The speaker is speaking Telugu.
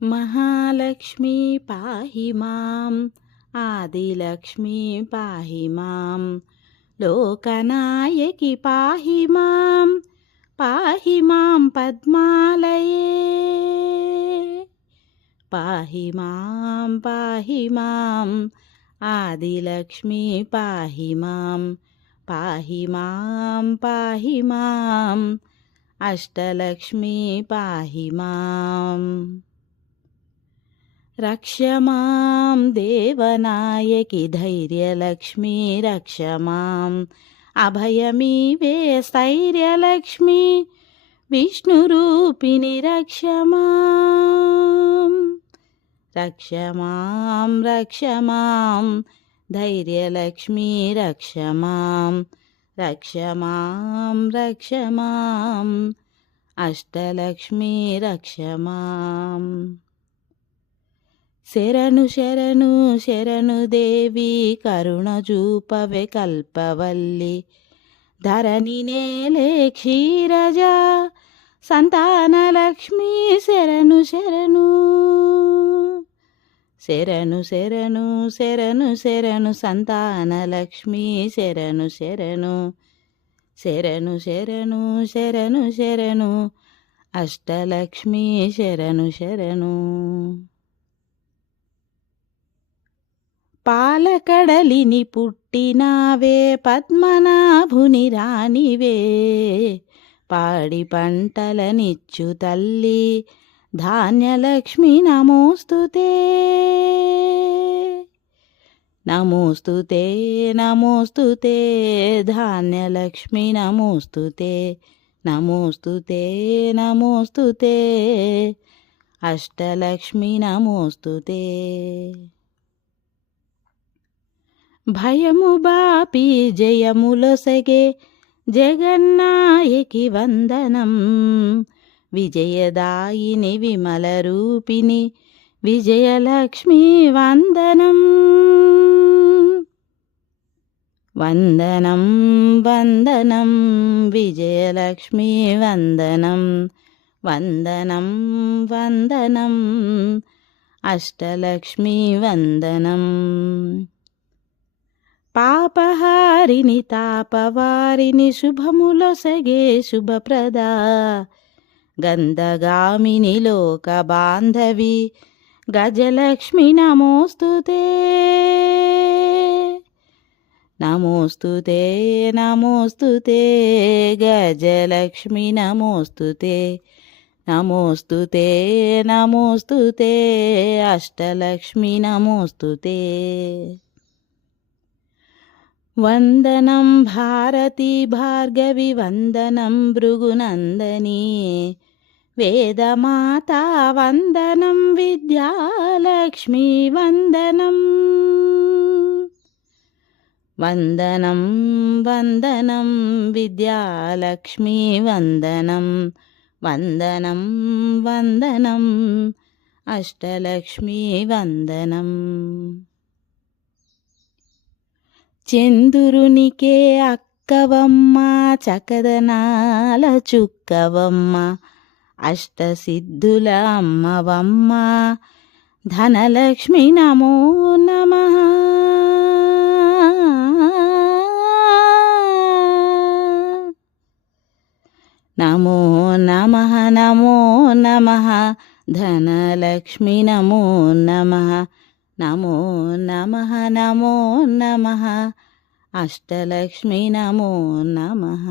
महालक्ष्मी पाहि माम् आदिलक्ष्मी पाहि माम् लोकनायकि पाहि माम् पद्मालये पाहि माम् आदिलक्ष्मी पाहि माम् अष्टलक्ष्मी पाहि माम् रक्ष मां देवनायकि धैर्यलक्ष्मी रक्ष माम् अभयमीवे स्थैर्यलक्ष्मी विष्णुरूपिणि रक्ष मां धैर्यलक्ष्मी रक्ष माम् अष्टलक्ष्मी रक्ष माम् శరణు శరణు శరణు దేవి కరుణ చూపవే కల్పవల్లి ధరణి నేలే క్షీరజ సంతానలక్ష్మి శరణు శరణు శరణు శరణు శరణు శరణు సంతానలక్ష్మి శరణు శరణు శరణు శరణు శరణు శరణు అష్టలక్ష్మి శరణు శరణు పాలకడలిని పుట్టినావే పద్మనాభుని రాణివే పాడి పంటలనిచ్చు తల్లి ధాన్యలక్ష్మి నమోస్తుతే నమోస్తుతే నమోస్తుతే ధాన్యలక్ష్మి నమోస్తుతే నమోస్తుతే నమోస్తుతే అష్టలక్ష్మి నమోస్తుతే భయము బాపి జయములొసగే జగన్నాయకి వందనం విజయదాయిని విమల రూపిణి విజయలక్ష్మి వందనం వందనం వందనం విజయలక్ష్మి వందనం వందనం వందనం అష్టలక్ష్మి వందనం పాపహారిణి తాపవారిని శుభములొసగే శుభప్రద గంధగామిని లోక బాంధవి గజలక్ష్మి నమోస్తుతే నమోస్తుతే నమోస్తుతే గజలక్ష్మి నమోస్తుతే నమోస్తుతే నమోస్తుతే అష్టలక్ష్మి నమోస్తుతే వందనం భారతి భార్గవి వందనం భృగునందని వేదమాతా వందనం విద్యాలక్ష్మి వందనం వందనం వందనం విద్యాలక్ష్మి వందనం వందనం వందనం అష్టలక్ష్మి వందనం చంద్రునికే అక్కవమ్మ చకదనాల చుక్కవమ్మ అష్టసిద్ధుల అమ్మవమ్మ ధనలక్ష్మి నమో నమః నమో నమః నమో నమః ధనలక్ష్మి నమో నమః నమో నమః నమో నమః అష్టలక్ష్మి నమో నమః